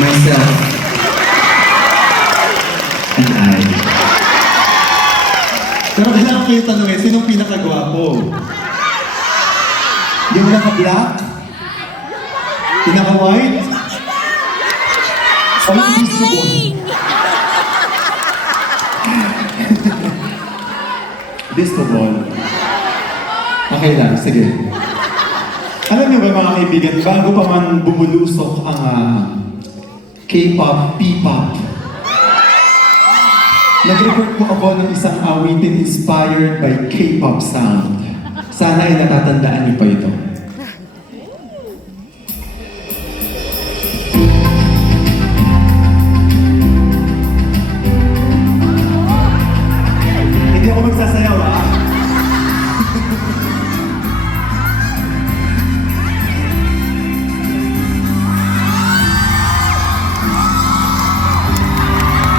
myself, and I. Pero kailangan kayo tanongin, sinong pinakagwapo? Yung naka-black, Yung naka-white? o invisible. Visible. Okay lang, sige. Alam niyo ba mga kaibigan, bago pa man bumulusok ang K-pop, P-pop, nag-record po ako ng isang awitin inspired by K-pop sound. Sana ay natatandaan niyo pa ito.